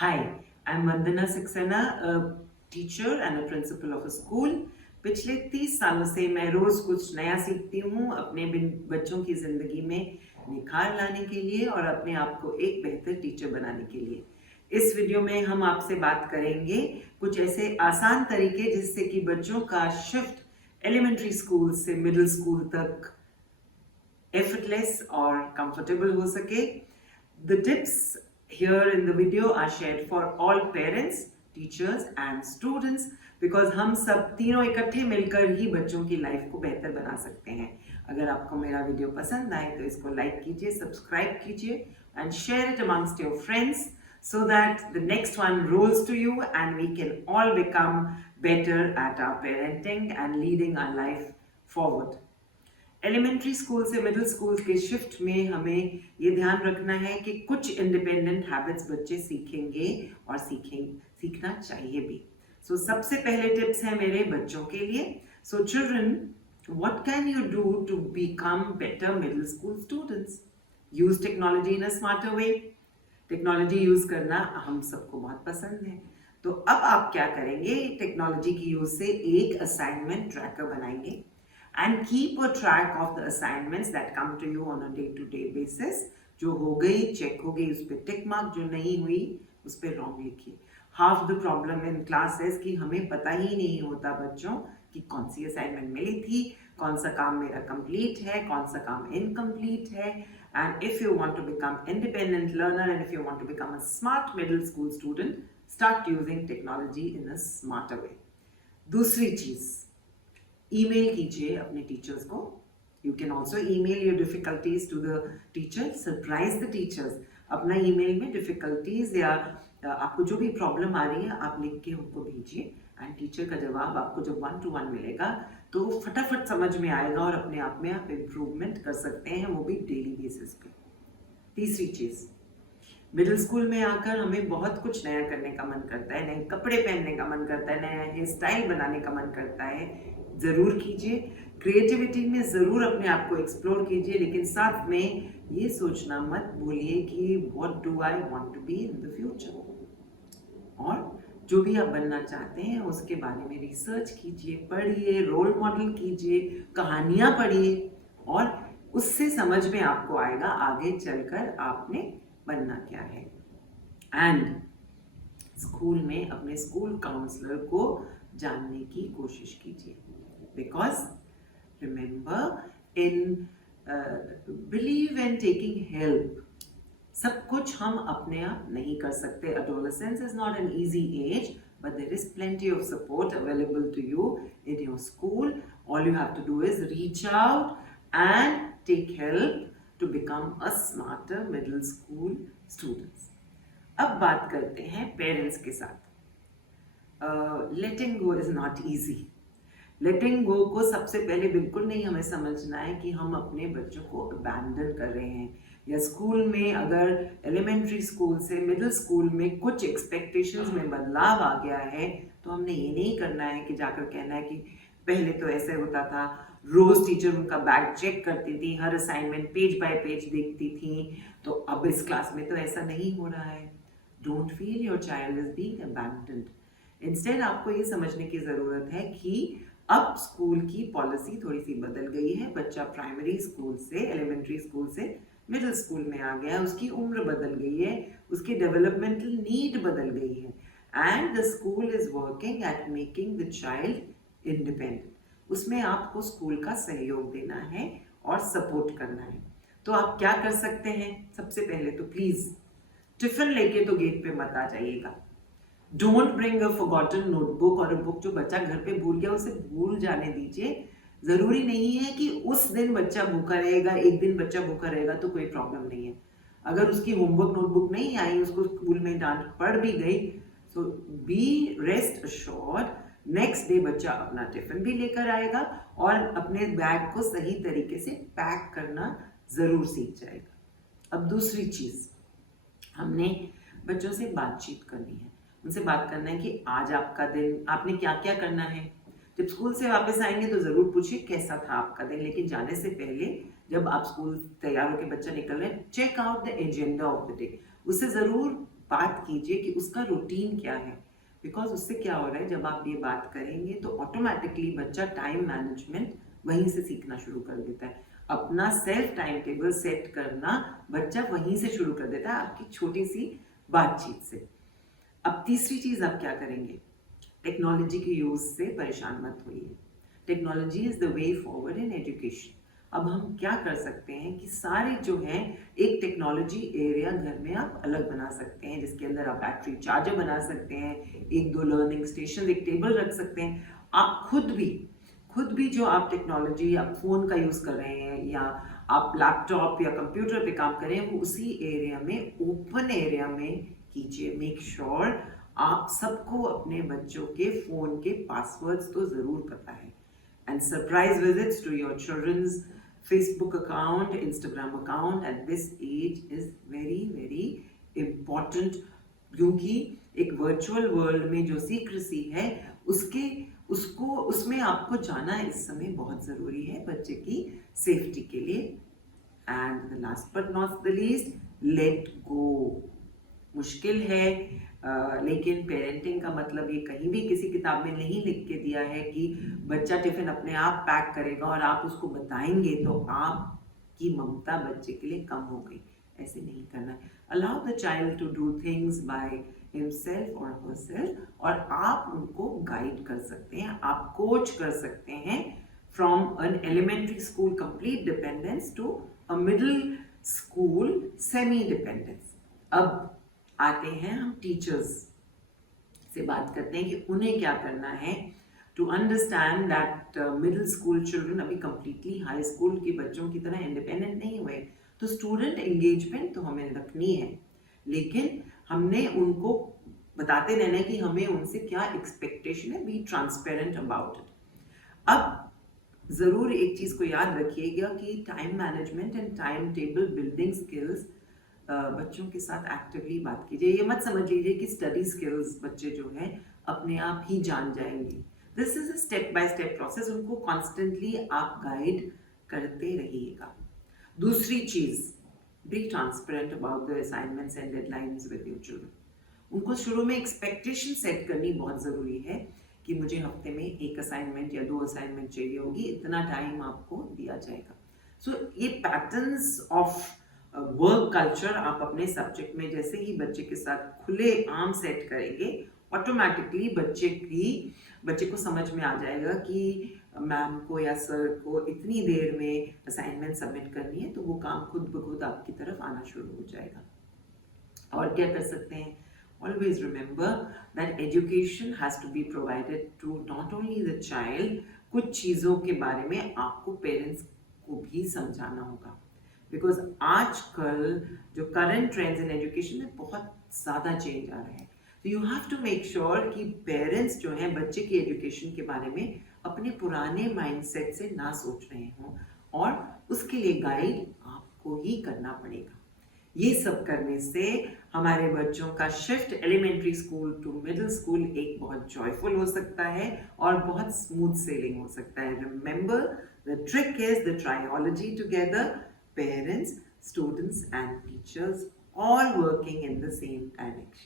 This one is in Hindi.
Hi, I'm Vandana Saxena, a teacher and a principal of a school. पिछले 30 सालों से मैं रोज कुछ नया सीखती हूँ अपने बच्चों की जिंदगी में निखार लाने के लिए और अपने आप को एक बेहतर टीचर बनाने के लिए। इस वीडियो में हम आपसे बात करेंगे कुछ ऐसे आसान तरीके जिससे कि बच्चों का शिफ्ट एलिमेंट्री स्कूल से मिडिल स्कूल तक effortless or comfortable हो सके. The tips here in the video are shared for all parents, teachers and students because हम सब तीनों इकट्ठे मिलकर ही बच्चों की लाइफ को बेहतर बना सकते हैं. अगर आपको मेरा वीडियो पसंद आए तो इसको लाइक कीजिए, सब्सक्राइब कीजिए and share it amongst your friends so that the next one rolls to you and we can all become better at our parenting and leading our life forward. Elementary school से मिडिल स्कूल के शिफ्ट में हमें ये ध्यान रखना है कि कुछ इंडिपेंडेंट हैबिट्स बच्चे सीखेंगे और सीखना चाहिए भी. सो सबसे पहले टिप्स है मेरे बच्चों के लिए. So children, what can you do to become better middle school students? Use technology in a smarter way. Technology use करना हम सबको बहुत पसंद है. तो अब आप क्या करेंगे? टेक्नोलॉजी की यूज से एक असाइनमेंट ट्रैकर बनाएंगे and keep a track of the assignments that come to you on a day-to-day basis. जो हो गई चेक हो गई उस पर टिक मार्क, जो नहीं हुई उस पर रॉन्ग लिखिए. Half the problem in classes कि हमें पता ही नहीं होता बच्चों कि कौन सी असाइनमेंट मिली थी, कौन सा काम मेरा कंप्लीट है, कौन सा काम इनकम्प्लीट है. And if you want to become independent learner and if you want to become a smart middle school student, start using technology in a smarter way. दूसरी चीज, ईमेल कीजिए अपने टीचर्स को. You can also email your difficulties to the teacher. Surprise the teachers. अपना ईमेल में डिफिकल्टीज या आपको जो भी प्रॉब्लम आ रही है आप लिख के उनको भेजिए एंड टीचर का जवाब आपको जब 1-to-1 मिलेगा तो फटाफट समझ में आएगा और अपने आप में आप इम्प्रूवमेंट कर सकते हैं, वो भी डेली बेसिस पे. तीसरी चीज, मिडिल स्कूल में आकर हमें बहुत कुछ नया करने का मन करता है, नए कपड़े पहनने का मन करता है, नया हेयर स्टाइल बनाने का मन करता है. ज़रूर कीजिए, क्रिएटिविटी में ज़रूर अपने आप को एक्सप्लोर कीजिए, लेकिन साथ में ये सोचना मत भूलिए कि what do I want to be in the future. और जो भी आप बनना चाहते हैं उसके बारे में रिसर्च कीजिए, पढ़िए, रोल मॉडल कीजिए, कहानियाँ पढ़िए और उससे समझ में आपको आएगा आगे चलकर आपने बनना क्या है. एंड स्कूल में अपने स्कूल काउंसलर को जानने की कोशिश कीजिए. Because remember in believe in taking help. सब कुछ हम अपने आप नहीं कर सकते. Adolescence is not an easy age, but there is plenty of support available to you in your school. All you have to do is reach out and take help to become a smarter middle school students. अब बात करते हैं पेरेंट्स के साथ. लेटिंग गो इज नॉट ईजी. लेटिंग गो को सबसे पहले बिल्कुल नहीं हमें समझना है कि हम अपने बच्चों को अबैंडन कर रहे हैं, या स्कूल में अगर एलिमेंट्री स्कूल से मिडिल स्कूल में कुछ एक्सपेक्टेशंस में बदलाव आ गया है तो हमने ये नहीं करना है कि जाकर कहना है कि पहले तो ऐसे होता था, रोज टीचर उनका बैग चेक करती थी, हर असाइनमेंट पेज बाय पेज देखती थी, तो अब इस क्लास में तो ऐसा नहीं हो रहा है. Don't feel your child is being abandoned. Instead आपको ये समझने की ज़रूरत है कि अब स्कूल की पॉलिसी थोड़ी सी बदल गई है. बच्चा प्राइमरी स्कूल से, एलिमेंट्री स्कूल से मिडिल स्कूल में आ गया है, उसकी उम्र बदल गई है, उसकी डेवलपमेंटल नीड बदल गई है and the school is working at making the child independent. उसमें आपको स्कूल का सहयोग देना है और सपोर्ट करना है. तो आप क्या कर सकते हैं? सबसे पहले तो प्लीज टिफिन लेके तो गेट पे मत आ जाइएगा. Don't bring a forgotten notebook और अ बुक. जो बच्चा घर पे भूल गया उसे भूल जाने दीजिए. जरूरी नहीं है कि उस दिन बच्चा भूखा रहेगा, एक दिन बच्चा भूखा रहेगा तो कोई प्रॉब्लम नहीं है. अगर उसकी होमवर्क नोटबुक नहीं आई, उसको स्कूल में डांट पड़ भी गई, so be rest assured next day बच्चा अपना टिफिन भी लेकर आएगा और अपने बैग को सही तरीके से पैक करना जरूर सीख जाएगा. अब दूसरी चीज, हमने बच्चों से बातचीत करनी है. उनसे बात करना है कि आज आपका दिन आपने क्या क्या करना है. जब स्कूल से वापस आएंगे तो ज़रूर पूछिए कैसा था आपका दिन, लेकिन जाने से पहले जब आप स्कूल तैयार होकर बच्चा निकल रहे हैं, check out the agenda of the day. उससे ज़रूर बात कीजिए कि उसका रूटीन क्या है, बिकॉज उससे क्या हो रहा है, जब आप ये बात करेंगे तो ऑटोमेटिकली बच्चा टाइम मैनेजमेंट वहीं से सीखना शुरू कर देता है। अपना सेल्फ टाइम टेबल सेट करना बच्चा वहीं से शुरू कर देता है, आपकी छोटी सी बातचीत से। अब तीसरी चीज आप क्या करेंगे, टेक्नोलॉजी के यूज से परेशान मत होइए। Technology is the way forward in education. अब हम क्या कर सकते हैं कि सारे जो हैं एक टेक्नोलॉजी एरिया घर में आप अलग बना सकते हैं, जिसके अंदर आप बैटरी चार्जर बना सकते हैं, एक दो लर्निंग स्टेशन, एक टेबल रख सकते हैं। आप खुद भी जो आप टेक्नोलॉजी, आप फोन का यूज कर रहे हैं या आप लैपटॉप या कंप्यूटर पे काम कर रहे हैं, वो उसी एरिया में, ओपन एरिया में कीजिए। मेक श्योर आप सबको अपने बच्चों के फोन के पासवर्ड्स तो जरूर पता है। And surprise visits to your children's Facebook account, Instagram account at this age is very very important, क्योंकि एक वर्चुअल वर्ल्ड में जो सीक्रेसी है उसमें आपको जाना इस समय बहुत जरूरी है बच्चे की सेफ्टी के लिए। And the last but not the least, let go. मुश्किल है, लेकिन पेरेंटिंग का मतलब ये कहीं भी किसी किताब में नहीं लिख के दिया है कि बच्चा टिफिन अपने आप पैक करेगा और आप उसको बताएंगे तो आपकी ममता बच्चे के लिए कम हो गई। ऐसे नहीं करना है। Allow the child to do things by himself और हरसेल्फ, और आप उनको गाइड कर सकते हैं, आप कोच कर सकते हैं from an elementary school complete dependence to a middle school semi dependence. अब आते हैं हम टीचर्स से बात करते हैं कि उन्हें क्या करना है to understand that middle school children अभी कंप्लीटली हाई स्कूल के बच्चों की तरह इंडिपेंडेंट नहीं हुए, तो स्टूडेंट एंगेजमेंट तो हमें रखनी है, लेकिन हमने उनको बताते रहना है कि हमें उनसे क्या एक्सपेक्टेशन है, बी ट्रांसपेरेंट अबाउट इट। अब जरूर एक चीज को याद रखिएगा कि time management and time table building skills बच्चों के साथ एक्टिवली बात कीजिए। ये मत समझ लीजिए कि स्टडी स्किल्स बच्चे जो हैं अपने आप ही जान जाएंगे। This is a step by step process, उनको कॉन्स्टेंटली आप गाइड करते रहिएगा। दूसरी चीज, be transparent about the assignments and deadlines with your children. उनको शुरू में एक्सपेक्टेशन सेट करनी बहुत जरूरी है कि मुझे हफ्ते में एक असाइनमेंट या 2 असाइनमेंट चाहिए होगी, इतना टाइम आपको दिया जाएगा। सो ये पैटर्न्स ऑफ वर्क कल्चर आप अपने सब्जेक्ट में जैसे ही बच्चे के साथ खुले आम सेट करेंगे, ऑटोमेटिकली बच्चे को समझ में आ जाएगा कि मैम को या सर को इतनी देर में असाइनमेंट सबमिट करनी है, तो वो काम खुद ब खुद आपकी तरफ आना शुरू हो जाएगा। और क्या कर सकते हैं, always remember that education has to be provided to not only the child, कुछ चीज़ों के बारे में आपको पेरेंट्स को भी समझाना होगा, बिकॉज आजकल जो करंट ट्रेंड्स इन एजुकेशन में बहुत ज़्यादा चेंज आ रहे हैं। तो you have to make sure कि पेरेंट्स जो हैं बच्चे की एजुकेशन के बारे में अपने पुराने माइंडसेट से ना सोच रहे हों, और उसके लिए गाइड आपको ही करना पड़ेगा। ये सब करने से हमारे बच्चों का shift elementary school to middle school एक बहुत जॉयफुल हो सकता है और बहुत स्मूथ सेलिंग हो सकता है। Remember, the trick is the trilogy together, parents, students and teachers all working in the same direction.